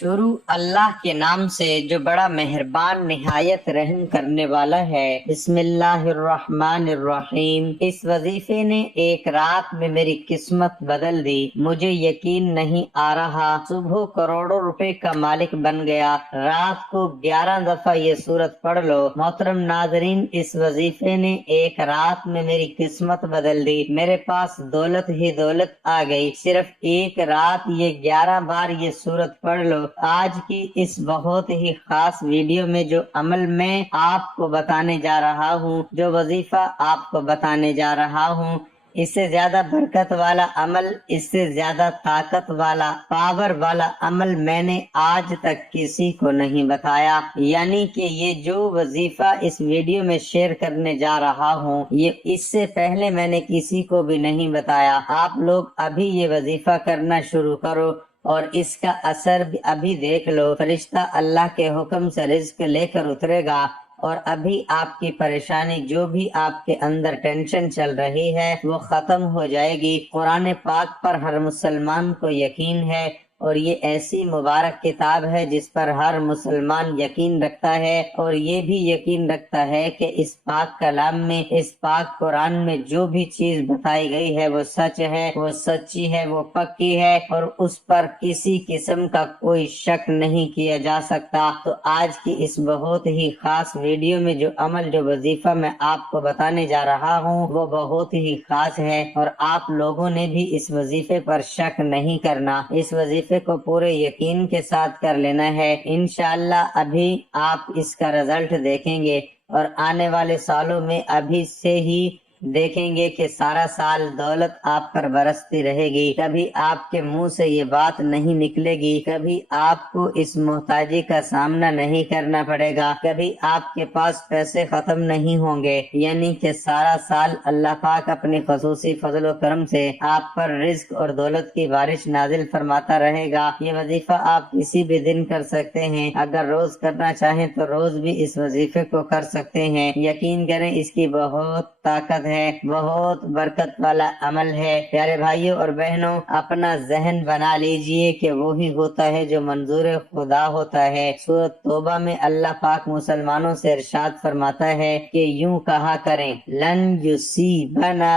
شروع اللہ کے نام سے جو بڑا مہربان نہایت رحم کرنے والا ہے۔ بسم اللہ الرحمن الرحیم۔ اس وظیفے نے ایک رات میں میری قسمت بدل دی، مجھے یقین نہیں آ رہا۔ صبح کروڑوں روپے کا مالک بن گیا۔ رات کو 11 دفعہ یہ سورت پڑھ لو۔ محترم ناظرین، اس وظیفے نے ایک رات میں میری قسمت بدل دی، میرے پاس دولت ہی دولت آ گئی۔ صرف ایک رات یہ 11 بار یہ سورت پڑھ لو۔ آج کی اس بہت ہی خاص ویڈیو میں جو عمل میں آپ کو بتانے جا رہا ہوں، جو وظیفہ آپ کو بتانے جا رہا ہوں، اس سے زیادہ برکت والا عمل، اس سے زیادہ طاقت والا، پاور والا عمل میں نے آج تک کسی کو نہیں بتایا۔ یعنی کہ یہ جو وظیفہ اس ویڈیو میں شیئر کرنے جا رہا ہوں، یہ اس سے پہلے میں نے کسی کو بھی نہیں بتایا۔ آپ لوگ ابھی یہ وظیفہ کرنا شروع کرو اور اس کا اثر بھی ابھی دیکھ لو۔ فرشتہ اللہ کے حکم سے رزق لے کر اترے گا اور ابھی آپ کی پریشانی، جو بھی آپ کے اندر ٹینشن چل رہی ہے، وہ ختم ہو جائے گی۔ قرآن پاک پر ہر مسلمان کو یقین ہے اور یہ ایسی مبارک کتاب ہے جس پر ہر مسلمان یقین رکھتا ہے، اور یہ بھی یقین رکھتا ہے کہ اس پاک کلام میں، اس پاک قرآن میں جو بھی چیز بتائی گئی ہے وہ سچ ہے، وہ سچی ہے، وہ پکی ہے، اور اس پر کسی قسم کا کوئی شک نہیں کیا جا سکتا۔ تو آج کی اس بہت ہی خاص ویڈیو میں جو عمل، جو وظیفہ میں آپ کو بتانے جا رہا ہوں، وہ بہت ہی خاص ہے، اور آپ لوگوں نے بھی اس وظیفے پر شک نہیں کرنا۔ اس وظیفے کو پورے یقین کے ساتھ کر لینا ہے۔ انشاءاللہ ابھی آپ اس کا رزلٹ دیکھیں گے، اور آنے والے سالوں میں ابھی سے ہی دیکھیں گے کہ سارا سال دولت آپ پر برستی رہے گی۔ کبھی آپ کے منہ سے یہ بات نہیں نکلے گی، کبھی آپ کو اس محتاجی کا سامنا نہیں کرنا پڑے گا، کبھی آپ کے پاس پیسے ختم نہیں ہوں گے۔ یعنی کہ سارا سال اللہ پاک اپنی خصوصی فضل و کرم سے آپ پر رزق اور دولت کی بارش نازل فرماتا رہے گا۔ یہ وظیفہ آپ کسی بھی دن کر سکتے ہیں، اگر روز کرنا چاہیں تو روز بھی اس وظیفے کو کر سکتے ہیں۔ یقین کریں، اس کی بہت طاقت ہے، بہت برکت والا عمل ہے۔ پیارے بھائیوں اور بہنوں، اپنا ذہن بنا لیجئے کہ وہی ہوتا ہے جو منظور خدا ہوتا ہے۔ سورۃ توبہ میں اللہ پاک مسلمانوں سے ارشاد فرماتا ہے کہ یوں کہا کریں، لن یصیبنا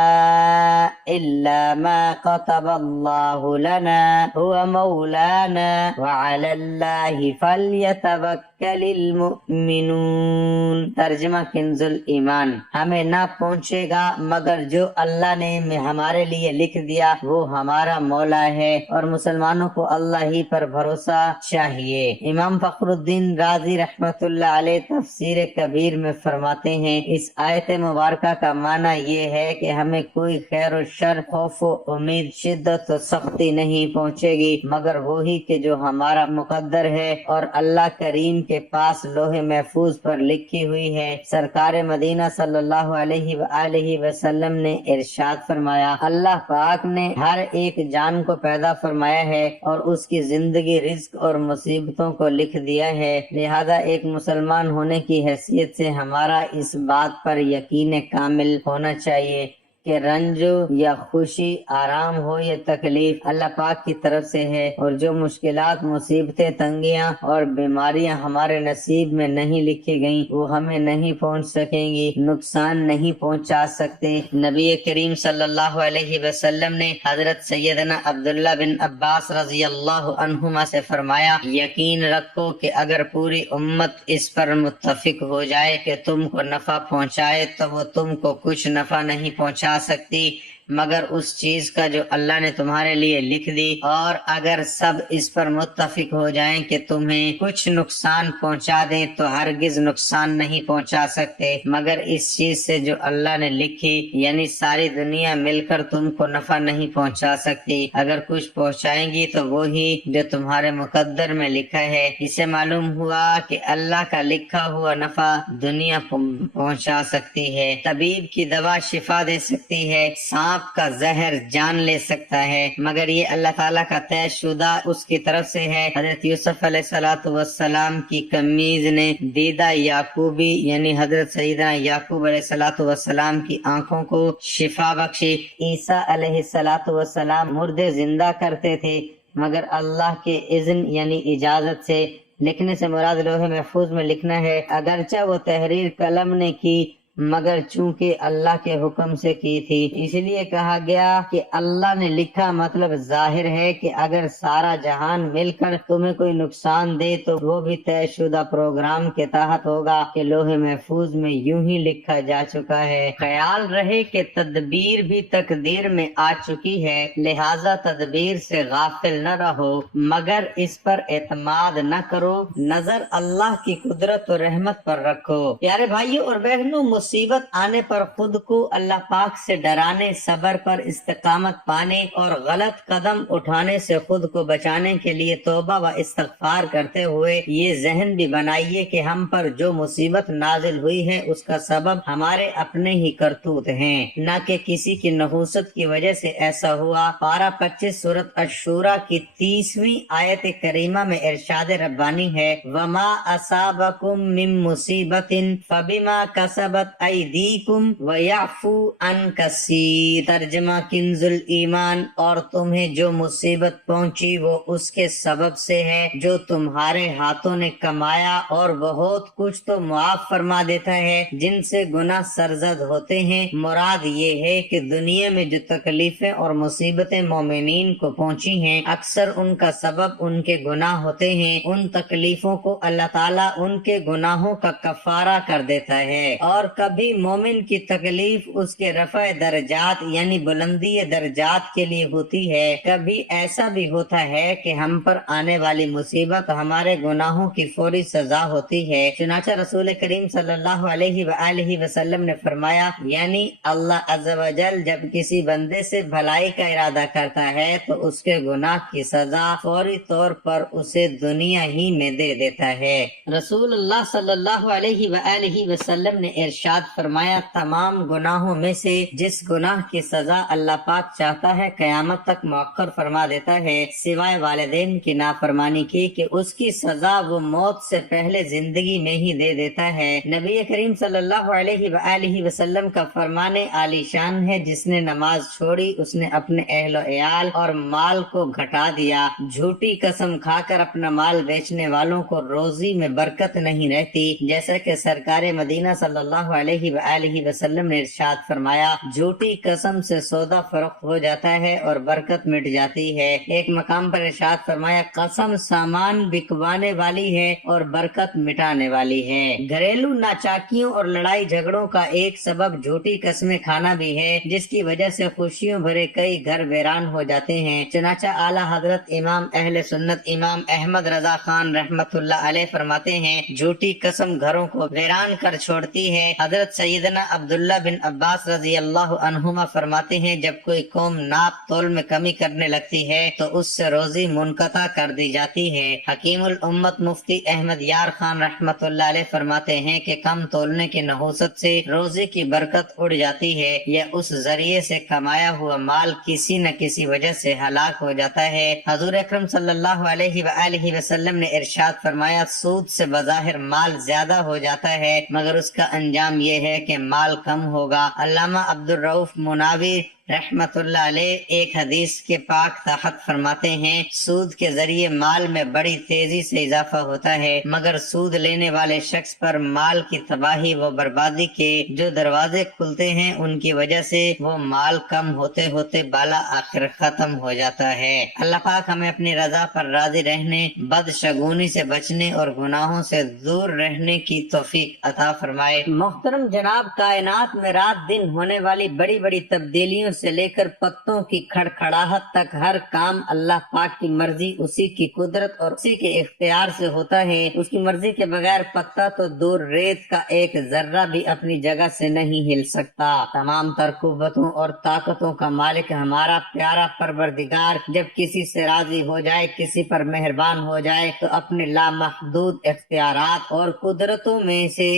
الا ما كتب اللہ لنا هو مولانا وعلی اللہ فلیتوکل المؤمنون۔ ترجمہ کنز الایمان۔ ہمیں نہ پہنچے گا مگر جو اللہ نے ہمارے لیے لکھ دیا، وہ ہمارا مولا ہے، اور مسلمانوں کو اللہ ہی پر بھروسہ چاہیے۔ امام فخر الدین رازی رحمت اللہ علیہ تفسیر کبیر میں فرماتے ہیں، اس آیت مبارکہ کا معنی یہ ہے کہ ہمیں کوئی خیر و شر، خوف و امید، شدت و سختی نہیں پہنچے گی مگر وہی کہ جو ہمارا مقدر ہے اور اللہ کریم کے پاس لوح محفوظ پر لکھی ہوئی ہے۔ سرکار مدینہ صلی اللہ علیہ وآلہ وسلم نے ارشاد فرمایا، اللہ پاک نے ہر ایک جان کو پیدا فرمایا ہے اور اس کی زندگی، رزق اور مصیبتوں کو لکھ دیا ہے۔ لہذا ایک مسلمان ہونے کی حیثیت سے ہمارا اس بات پر یقین کامل ہونا چاہیے کہ رنج یا خوشی، آرام ہو یا تکلیف، اللہ پاک کی طرف سے ہے، اور جو مشکلات، مصیبتیں، تنگیاں اور بیماریاں ہمارے نصیب میں نہیں لکھی گئیں، وہ ہمیں نہیں پہنچ سکیں گی، نقصان نہیں پہنچا سکتے۔ نبی کریم صلی اللہ علیہ وسلم نے حضرت سیدنا عبداللہ بن عباس رضی اللہ عنہما سے فرمایا، یقین رکھو کہ اگر پوری امت اس پر متفق ہو جائے کہ تم کو نفع پہنچائے تو وہ تم کو کچھ نفع نہیں پہنچا سکتی مگر اس چیز کا جو اللہ نے تمہارے لیے لکھ دی، اور اگر سب اس پر متفق ہو جائیں کہ تمہیں کچھ نقصان پہنچا دیں تو ہرگز نقصان نہیں پہنچا سکتے مگر اس چیز سے جو اللہ نے لکھی، یعنی ساری دنیا مل کر تم کو نفع نہیں پہنچا سکتی، اگر کچھ پہنچائیں گی تو وہی جو تمہارے مقدر میں لکھا ہے۔ اسے معلوم ہوا کہ اللہ کا لکھا ہوا نفع دنیا پہنچا سکتی ہے، طبیب کی دوا شفا دے سکتی ہے، سانپ کا زہر جان لے سکتا ہے، مگر یہ اللہ تعالیٰ کا طے شدہ اس کی طرف سے ہے۔ حضرت یوسف علیہ السلام کی قمیض نے دیدہ یعقوبی، یعنی حضرت سیدنا یعقوب علیہ السلام کی آنکھوں کو شفا بخشی۔ عیسیٰ علیہ السلام مردے زندہ کرتے تھے، مگر اللہ کے اذن یعنی اجازت سے۔ لکھنے سے مراد لوح محفوظ میں لکھنا ہے، اگرچہ وہ تحریر قلم نے کی مگر چونکہ اللہ کے حکم سے کی تھی، اس لیے کہا گیا کہ اللہ نے لکھا۔ مطلب ظاہر ہے کہ اگر سارا جہان مل کر تمہیں کوئی نقصان دے تو وہ بھی طے شدہ پروگرام کے تحت ہوگا کہ لوح محفوظ میں یوں ہی لکھا جا چکا ہے۔ خیال رہے کہ تدبیر بھی تقدیر میں آ چکی ہے، لہذا تدبیر سے غافل نہ رہو مگر اس پر اعتماد نہ کرو، نظر اللہ کی قدرت و رحمت پر رکھو۔ پیارے بھائیوں اور بہنوں، مصیبت آنے پر خود کو اللہ پاک سے ڈرانے، صبر پر استقامت پانے اور غلط قدم اٹھانے سے خود کو بچانے کے لیے توبہ و استغفار کرتے ہوئے یہ ذہن بھی بنائیے کہ ہم پر جو مصیبت نازل ہوئی ہے اس کا سبب ہمارے اپنے ہی کرتوت ہیں، نہ کہ کسی کی نحوست کی وجہ سے ایسا ہوا۔ پارہ 25 سورۃ الشورى کی 30ویں آیت کریمہ میں ارشاد ربانی ہے، وَمَا أَصَابَكُم مِّن مُّصِيبَةٍ فَبِمَا كَسَبَتْ أَيْدِيكُمْ وَيَعْفُو عَن كَثِيرٍ۔ ترجمہ کنز الایمان، اور تمہیں جو مصیبت پہنچی وہ اس کے سبب سے ہے جو تمہارے ہاتھوں نے کمایا، اور بہت کچھ تو معاف فرما دیتا ہے جن سے گناہ سرزد ہوتے ہیں۔ مراد یہ ہے کہ دنیا میں جو تکلیفیں اور مصیبتیں مومنین کو پہنچی ہیں اکثر ان کا سبب ان کے گناہ ہوتے ہیں۔ ان تکلیفوں کو اللہ تعالیٰ ان کے گناہوں کا کفارہ کر دیتا ہے، اور کبھی مومن کی تکلیف اس کے رفع درجات یعنی بلندی درجات کے لیے ہوتی ہے، کبھی ایسا بھی ہوتا ہے کہ ہم پر آنے والی مصیبت ہمارے گناہوں کی فوری سزا ہوتی ہے۔ چنانچہ رسول کریم صلی اللہ علیہ وآلہ وسلم نے فرمایا، یعنی اللہ عز و جل جب کسی بندے سے بھلائی کا ارادہ کرتا ہے تو اس کے گناہ کی سزا فوری طور پر اسے دنیا ہی میں دے دیتا ہے۔ رسول اللہ صلی اللہ علیہ وآلہ وسلم نے ارشاد فرمایا، تمام گناہوں میں سے جس گناہ کی سزا اللہ پاک چاہتا ہے قیامت تک مؤخر فرما دیتا ہے سوائے والدین کی نافرمانی کی، کہ اس کی سزا وہ موت سے پہلے زندگی میں ہی دے دیتا ہے۔ نبی کریم صلی اللہ علیہ وآلہ وسلم کا فرمان عالی شان ہے، جس نے نماز چھوڑی اس نے اپنے اہل و عیال اور مال کو گھٹا دیا۔ جھوٹی قسم کھا کر اپنا مال بیچنے والوں کو روزی میں برکت نہیں رہتی، جیسا کہ سرکار مدینہ صلی اللہ علیہ وآلہ وسلم نے ارشاد فرمایا، جھوٹی قسم سے سودا فروخت ہو جاتا ہے اور برکت مٹ جاتی ہے۔ ایک مقام پر ارشاد فرمایا، قسم سامان بکوانے والی ہے اور برکت مٹانے والی ہے۔ گھریلو ناچاکیوں اور لڑائی جھگڑوں کا ایک سبب جھوٹی قسمیں کھانا بھی ہے، جس کی وجہ سے خوشیوں بھرے کئی گھر ویران ہو جاتے ہیں۔ چنانچہ اعلیٰ حضرت امام اہل سنت امام احمد رضا خان رحمت اللہ علیہ فرماتے ہیں، جھوٹی قسم گھروں کو ویران کر چھوڑتی ہے۔ حضرت سیدنا عبداللہ بن عباس رضی اللہ عنہما فرماتے ہیں، جب کوئی قوم ناپ تول میں کمی کرنے لگتی ہے تو اس سے روزی منقطع کر دی جاتی ہے۔ حکیم الامت مفتی احمد یار خان رحمت اللہ علیہ فرماتے ہیں کہ کم تولنے کی نحوست سے روزی کی برکت اڑ جاتی ہے، یا اس ذریعے سے کمایا ہوا مال کسی نہ کسی وجہ سے ہلاک ہو جاتا ہے۔ حضور اکرم صلی اللہ علیہ وآلہ وسلم نے ارشاد فرمایا، سود سے بظاہر مال زیادہ ہو جاتا ہے مگر اس کا انجام یہ ہے کہ مال کم ہوگا۔ علامہ عبدالرؤف مناوی رحمت اللہ علیہ ایک حدیث کے پاک تحت فرماتے ہیں، سود کے ذریعے مال میں بڑی تیزی سے اضافہ ہوتا ہے، مگر سود لینے والے شخص پر مال کی تباہی و بربادی کے جو دروازے کھلتے ہیں ان کی وجہ سے وہ مال کم ہوتے ہوتے بالا آخر ختم ہو جاتا ہے۔ اللہ پاک ہمیں اپنی رضا پر راضی رہنے، بدشگونی سے بچنے اور گناہوں سے دور رہنے کی توفیق عطا فرمائے۔ محترم جناب، کائنات میں رات دن ہونے والی بڑی بڑی تبدیلیوں سے لے کر پتوں کی کھڑکھڑاہٹ تک ہر کام اللہ پاک کی مرضی، اسی کی قدرت اور اسی کے اختیار سے ہوتا ہے۔ اس کی مرضی کے بغیر پتا تو دور ریت کا ایک ذرہ بھی اپنی جگہ سے نہیں ہل سکتا۔ تمام تر قوتوں اور طاقتوں کا مالک ہمارا پیارا پروردگار جب کسی سے راضی ہو جائے، کسی پر مہربان ہو جائے تو اپنے لامحدود اختیارات اور قدرتوں میں سے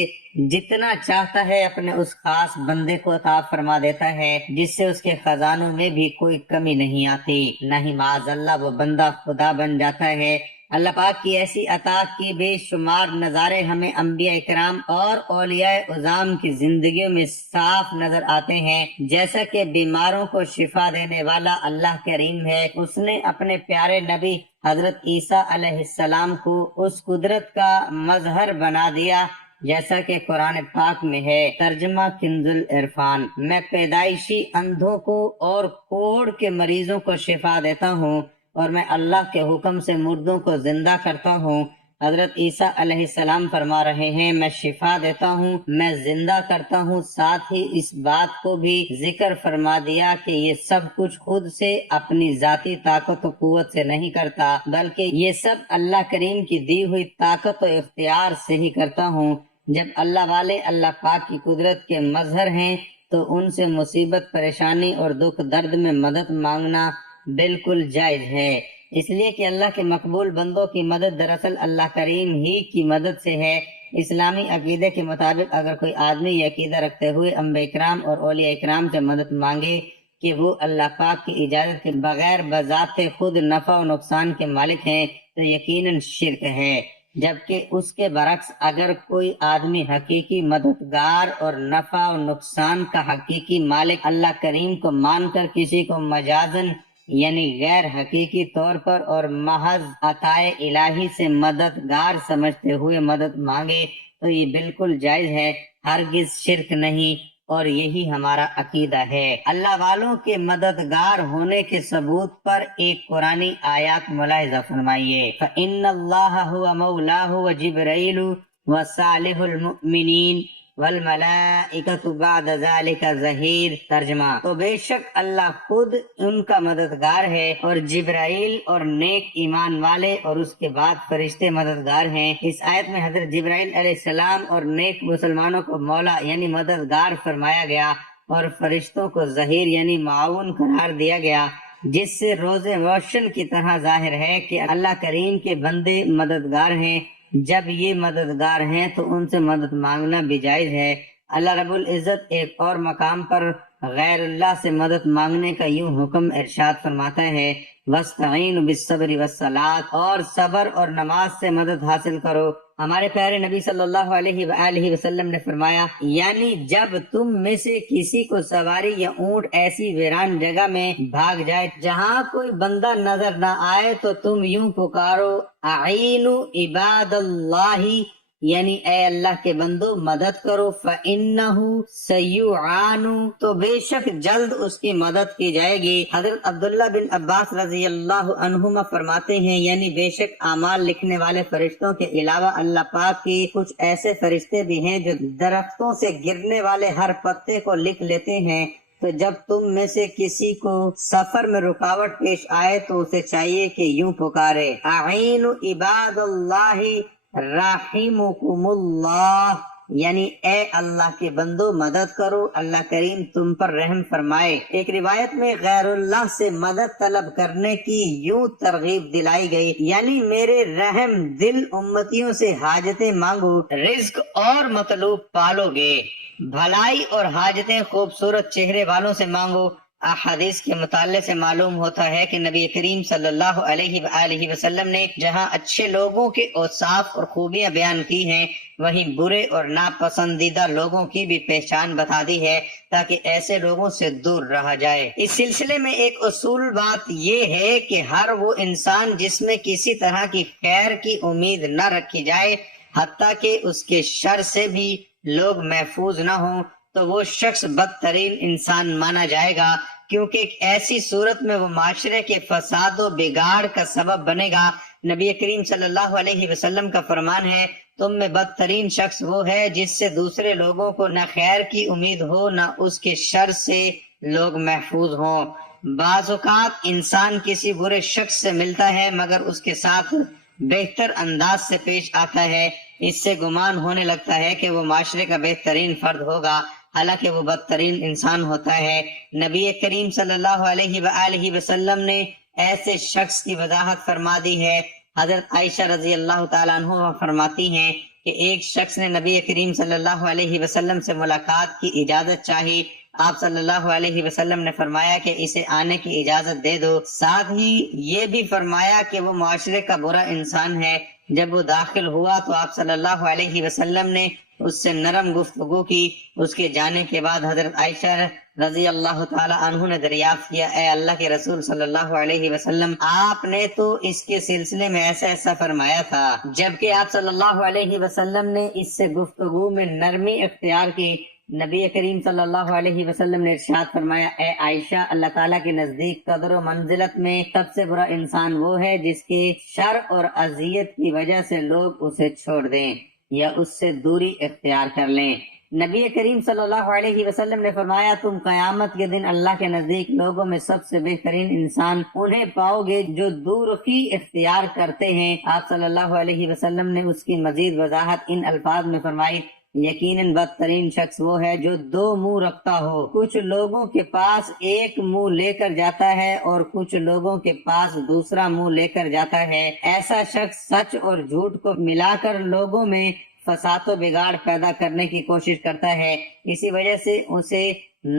جتنا چاہتا ہے اپنے اس خاص بندے کو عطا فرما دیتا ہے، جس سے اس کے خزانوں میں بھی کوئی کمی نہیں آتی، نہ ہی معاذ اللہ وہ بندہ خدا بن جاتا ہے۔ اللہ پاک کی ایسی عطا کی بے شمار نظارے ہمیں انبیاء اکرام اور اولیاء عظام کی زندگیوں میں صاف نظر آتے ہیں، جیسا کہ بیماروں کو شفا دینے والا اللہ کریم ہے، اس نے اپنے پیارے نبی حضرت عیسیٰ علیہ السلام کو اس قدرت کا مظہر بنا دیا جیسا کہ قرآن پاک میں ہے۔ ترجمہ کنز العرفان۔ میں پیدائشی اندھوں کو اور کوڑ کے مریضوں کو شفا دیتا ہوں، اور میں اللہ کے حکم سے مردوں کو زندہ کرتا ہوں۔ حضرت عیسیٰ علیہ السلام فرما رہے ہیں، میں شفا دیتا ہوں، میں زندہ کرتا ہوں۔ ساتھ ہی اس بات کو بھی ذکر فرما دیا کہ یہ سب کچھ خود سے اپنی ذاتی طاقت و قوت سے نہیں کرتا، بلکہ یہ سب اللہ کریم کی دی ہوئی طاقت و اختیار سے ہی کرتا ہوں۔ جب اللہ والے اللہ پاک کی قدرت کے مظہر ہیں تو ان سے مصیبت، پریشانی اور دکھ درد میں مدد مانگنا بالکل جائز ہے، اس لیے کہ اللہ کے مقبول بندوں کی مدد دراصل اللہ کریم ہی کی مدد سے ہے۔ اسلامی عقیدے کے مطابق اگر کوئی آدمی یہ عقیدہ رکھتے ہوئے انبیاء اکرام اور اولیاء اکرام سے مدد مانگے کہ وہ اللہ پاک کی اجازت کے بغیر بذات خود نفع و نقصان کے مالک ہیں تو یقیناً شرک ہے، جبکہ اس کے برعکس اگر کوئی آدمی حقیقی مددگار اور نفع و نقصان کا حقیقی مالک اللہ کریم کو مان کر کسی کو مجازن یعنی غیر حقیقی طور پر اور محض عطائے الہی سے مددگار سمجھتے ہوئے مدد مانگے تو یہ بالکل جائز ہے، ہرگز شرک نہیں، اور یہی ہمارا عقیدہ ہے۔ اللہ والوں کے مددگار ہونے کے ثبوت پر ایک قرآنی آیات ملاحظہ فرمائیے، فَإِنَّ اللَّهَ هُوَ مَوْلَاهُ وَجِبْرَيْلُ وَصَالِحُ الْمُؤْمِنِينَ وَالْمَلَائِكَةُ بَعْدَ ذَلِكَ ظَهِيرٌ۔ ترجمہ، تو بے شک اللہ خود ان کا مددگار ہے، اور جبرائیل اور نیک ایمان والے اور اس کے بعد فرشتے مددگار ہیں۔ اس آیت میں حضرت جبرائیل علیہ السلام اور نیک مسلمانوں کو مولا یعنی مددگار فرمایا گیا، اور فرشتوں کو ظہیر یعنی معاون قرار دیا گیا، جس سے روز روشن کی طرح ظاہر ہے کہ اللہ کریم کے بندے مددگار ہیں۔ جب یہ مددگار ہیں تو ان سے مدد مانگنا بھی جائز ہے۔ اللہ رب العزت ایک اور مقام پر غیر اللہ سے مدد مانگنے کا یوں حکم ارشاد فرماتا ہے، وَاسْتَعِينُوا بِالصَّبْرِ وَالصَّلَاةِ، اور صبر اور نماز سے مدد حاصل کرو۔ ہمارے پیارے نبی صلی اللہ علیہ وآلہ وسلم نے فرمایا، یعنی جب تم میں سے کسی کو سواری یا اونٹ ایسی ویران جگہ میں بھاگ جائے جہاں کوئی بندہ نظر نہ آئے تو تم یوں پکارو، اعینوا عباد اللہ، یعنی اے اللہ کے بندو مدد کرو، فَإِنَّهُ سَيُعَانُ، تو بے شک جلد اس کی مدد کی جائے گی۔ حضرت عبداللہ بن عباس رضی اللہ عنہما فرماتے ہیں، یعنی بے شک اعمال لکھنے والے فرشتوں کے علاوہ اللہ پاک کی کچھ ایسے فرشتے بھی ہیں جو درختوں سے گرنے والے ہر پتے کو لکھ لیتے ہیں۔ تو جب تم میں سے کسی کو سفر میں رکاوٹ پیش آئے تو اسے چاہیے کہ یوں پکارے، اعینوا عباد اللہ رحمکم اللہ، یعنی اے اللہ کے بندو مدد کرو، اللہ کریم تم پر رحم فرمائے۔ ایک روایت میں غیر اللہ سے مدد طلب کرنے کی یوں ترغیب دلائی گئی، یعنی میرے رحم دل امتیوں سے حاجتیں مانگو، رزق اور مطلوب پالو گے، بھلائی اور حاجتیں خوبصورت چہرے والوں سے مانگو۔ احادیث کے مطالعے سے معلوم ہوتا ہے کہ نبی کریم صلی اللہ علیہ وآلہ وسلم نے جہاں اچھے لوگوں کے اوصاف اور خوبیاں بیان کی ہیں، وہیں برے اور ناپسندیدہ لوگوں کی بھی پہچان بتا دی ہے تاکہ ایسے لوگوں سے دور رہا جائے۔ اس سلسلے میں ایک اصول بات یہ ہے کہ ہر وہ انسان جس میں کسی طرح کی خیر کی امید نہ رکھی جائے، حتیٰ کہ اس کے شر سے بھی لوگ محفوظ نہ ہوں، تو وہ شخص بدترین انسان مانا جائے گا، کیونکہ ایسی صورت میں وہ معاشرے کے فساد و بگاڑ کا سبب بنے گا۔ نبی کریم صلی اللہ علیہ وسلم کا فرمان ہے، تم میں بدترین شخص وہ ہے جس سے دوسرے لوگوں کو نہ خیر کی امید ہو نہ اس کے شر سے لوگ محفوظ ہوں۔ بعض اوقات انسان کسی برے شخص سے ملتا ہے مگر اس کے ساتھ بہتر انداز سے پیش آتا ہے، اس سے گمان ہونے لگتا ہے کہ وہ معاشرے کا بہترین فرد ہوگا، حالانکہ وہ بدترین انسان ہوتا ہے۔ نبی کریم صلی اللہ علیہ وآلہ وسلم نے ایسے شخص کی وضاحت فرما دی ہے۔ حضرت عائشہ رضی اللہ تعالیٰ عنہ فرماتی ہیں کہ ایک شخص نے نبی کریم صلی اللہ علیہ وسلم سے ملاقات کی اجازت چاہی آپ صلی اللہ علیہ وسلم نے فرمایا کہ اسے آنے کی اجازت دے دو، ساتھ ہی یہ بھی فرمایا کہ وہ معاشرے کا برا انسان ہے۔ جب وہ داخل ہوا تو آپ صلی اللہ علیہ وسلم نے اس سے نرم گفتگو کی۔ اس کے جانے کے بعد حضرت عائشہ رضی اللہ تعالی عنہ نے دریافت کیا، اے اللہ کے رسول صلی اللہ علیہ وسلم، آپ نے تو اس کے سلسلے میں ایسا ایسا فرمایا تھا، جبکہ آپ صلی اللہ علیہ وسلم نے اس سے گفتگو میں نرمی اختیار کی۔ نبی کریم صلی اللہ علیہ وسلم نے ارشاد فرمایا، اے عائشہ، اللہ تعالیٰ کے نزدیک قدر و منزلت میں سب سے برا انسان وہ ہے جس کے شر اور اذیت کی وجہ سے لوگ اسے چھوڑ دیں یا اس سے دوری اختیار کر لیں۔ نبی کریم صلی اللہ علیہ وسلم نے فرمایا، تم قیامت کے دن اللہ کے نزدیک لوگوں میں سب سے بہترین انسان انہیں پاؤ گے جو دورخی اختیار کرتے ہیں۔ آپ صلی اللہ علیہ وسلم نے اس کی مزید وضاحت ان الفاظ میں فرمائی، یقیناً بدترین شخص وہ ہے جو دو منہ رکھتا ہو، کچھ لوگوں کے پاس ایک منہ لے کر جاتا ہے اور کچھ لوگوں کے پاس دوسرا منہ لے کر جاتا ہے۔ ایسا شخص سچ اور جھوٹ کو ملا کر لوگوں میں فساد و بگاڑ پیدا کرنے کی کوشش کرتا ہے، اسی وجہ سے اسے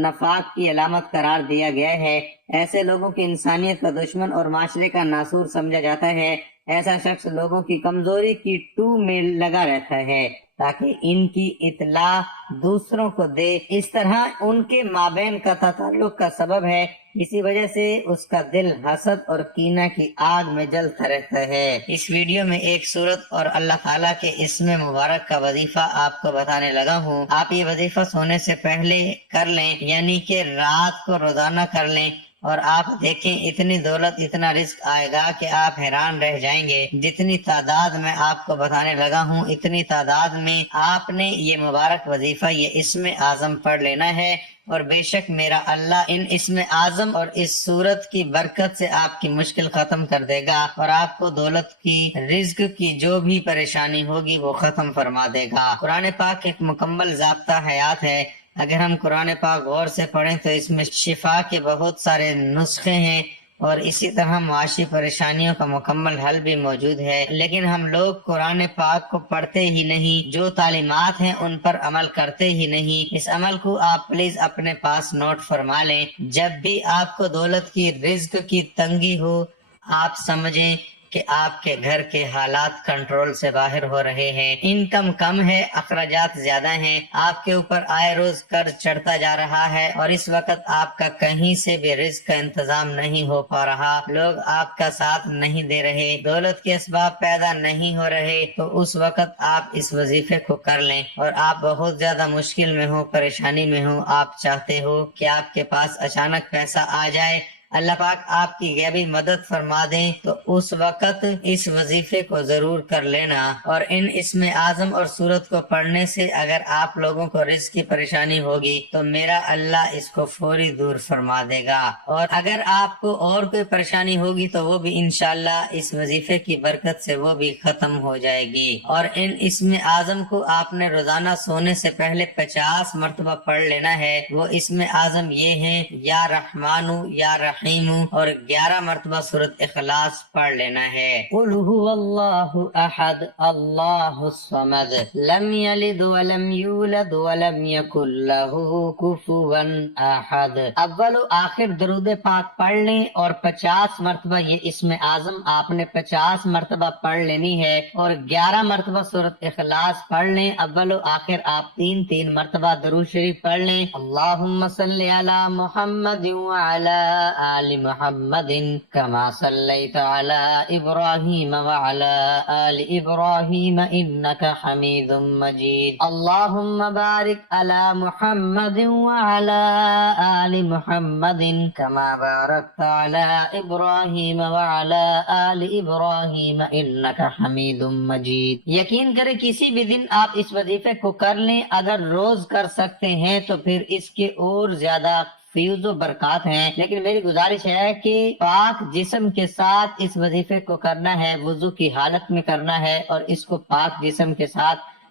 نفاق کی علامت قرار دیا گیا ہے۔ ایسے لوگوں کی انسانیت کا دشمن اور معاشرے کا ناسور سمجھا جاتا ہے۔ ایسا شخص لوگوں کی کمزوری کی ٹو میں لگا رہتا ہے تاکہ ان کی اطلاع دوسروں کو دے، اس طرح ان کے مابین کا تعلق کا سبب ہے۔ اسی وجہ سے اس کا دل حسد اور کینہ کی آگ میں جلتا رہتا ہے۔ اس ویڈیو میں ایک سورت اور اللہ تعالیٰ کے اسم مبارک کا وظیفہ آپ کو بتانے لگا ہوں۔ آپ یہ وظیفہ سونے سے پہلے کر لیں، یعنی کہ رات کو روزانہ کر لیں، اور آپ دیکھیں اتنی دولت، اتنا رزق آئے گا کہ آپ حیران رہ جائیں گے۔ جتنی تعداد میں آپ کو بتانے لگا ہوں اتنی تعداد میں آپ نے یہ مبارک وظیفہ، یہ اسم اعظم پڑھ لینا ہے، اور بے شک میرا اللہ ان اسم اعظم اور اس صورت کی برکت سے آپ کی مشکل ختم کر دے گا، اور آپ کو دولت کی، رزق کی جو بھی پریشانی ہوگی وہ ختم فرما دے گا۔ قرآن پاک ایک مکمل ضابطہ حیات ہے۔ اگر ہم قرآن پاک غور سے پڑھیں تو اس میں شفا کے بہت سارے نسخے ہیں، اور اسی طرح معاشی پریشانیوں کا مکمل حل بھی موجود ہے، لیکن ہم لوگ قرآن پاک کو پڑھتے ہی نہیں، جو تعلیمات ہیں ان پر عمل کرتے ہی نہیں۔ اس عمل کو آپ پلیز اپنے پاس نوٹ فرما لیں۔ جب بھی آپ کو دولت کی، رزق کی تنگی ہو، آپ سمجھیں کہ آپ کے گھر کے حالات کنٹرول سے باہر ہو رہے ہیں، انکم کم ہے، اخراجات زیادہ ہیں، آپ کے اوپر آئے روز قرض چڑھتا جا رہا ہے، اور اس وقت آپ کا کہیں سے بھی رزق کا انتظام نہیں ہو پا رہا، لوگ آپ کا ساتھ نہیں دے رہے، دولت کے اسباب پیدا نہیں ہو رہے، تو اس وقت آپ اس وظیفے کو کر لیں۔ اور آپ بہت زیادہ مشکل میں ہو، پریشانی میں ہو، آپ چاہتے ہو کہ آپ کے پاس اچانک پیسہ آ جائے، اللہ پاک آپ کی غیبی مدد فرما دیں، تو اس وقت اس وظیفے کو ضرور کر لینا۔ اور ان اسم اعظم اور سورت کو پڑھنے سے اگر آپ لوگوں کو رزق کی پریشانی ہوگی تو میرا اللہ اس کو فوری دور فرما دے گا، اور اگر آپ کو اور کوئی پریشانی ہوگی تو وہ بھی انشاءاللہ اس وظیفے کی برکت سے وہ بھی ختم ہو جائے گی۔ اور ان اسم اعظم کو آپ نے روزانہ سونے سے پہلے 50 مرتبہ پڑھ لینا ہے۔ وہ اسم اعظم یہ ہیں، یا رحمانو، یا رحیم، اور 11 مرتبہ سورۃ اخلاص پڑھ لینا ہے۔ قل هو اللہ احد اللہ الصمد لم یلد ولم یولد ولم یکن له کفوا احد۔ اول و آخر درود پاک پڑھ لیں، اور 50 مرتبہ یہ اسم اعظم آپ نے 50 مرتبہ پڑھ لینی ہے، اور 11 مرتبہ سورۃ اخلاص پڑھ لیں۔ اول و آخر آپ 3 مرتبہ درود شریف پڑھ لیں۔ اللہم صلی علی محمد وعلی آل محمد كما صليت على إبراهيم وعلى آل إبراهيم إنك حميد مجيد اللهم بارك على محمد وعلى آل محمد كما باركت على إبراهيم وعلى آل إبراهيم إنك حميد مجيد۔ یقین کریں کسی بھی دن آپ اس وظیفے کو کر لیں، اگر روز کر سکتے ہیں تو پھر اس کے اور زیادہ فیوز و برکات ہیں، لیکن میری گزارش ہے کہ پاک جسم کے ساتھ اس وظیفے کو کرنا ہے، وضو کی حالت میں کرنا ہے، اور اس کو پاک جسم کے ساتھ